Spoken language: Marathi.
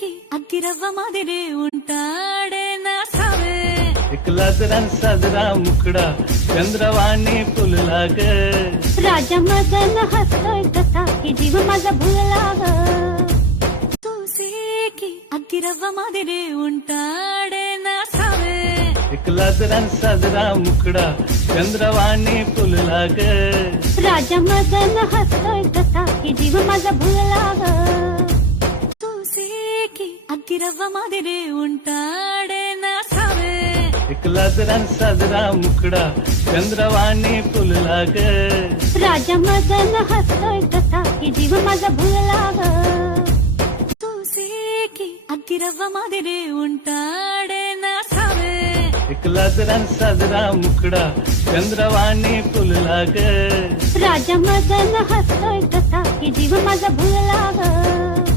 की अग्गिरव्व मादिरे उंटाडे ना सावे एकला जरा साजरा मुखडा चंद्रवाणी फुलला ग राजा मदन हसतोय कसा की जीव माझा भुलला ग तुझे की अग्गिरव्व मादिरे उंटाडे ना सावे एकला जरा साजरा मुखडा चंद्रवाणी फुलला ग राजा मदन हसतोय कसा की जीव माझा भुलला ग तुझे की अग्गिरव्व मादिरे उंटाडे ना सावे एकला जरा साजरा मुखडा चंद्रवाणी फुलला ग राजा मदन हसतोय कसा की जीव माझा भुलला ग तुझे की अग्गिरव्व मादिरे उंटाडे ना सावे एकला जरा साजरा मुखडा चंद्रवाणी फुलला ग राजा मदन हसतोय कसा की जीव माझा भुलला ग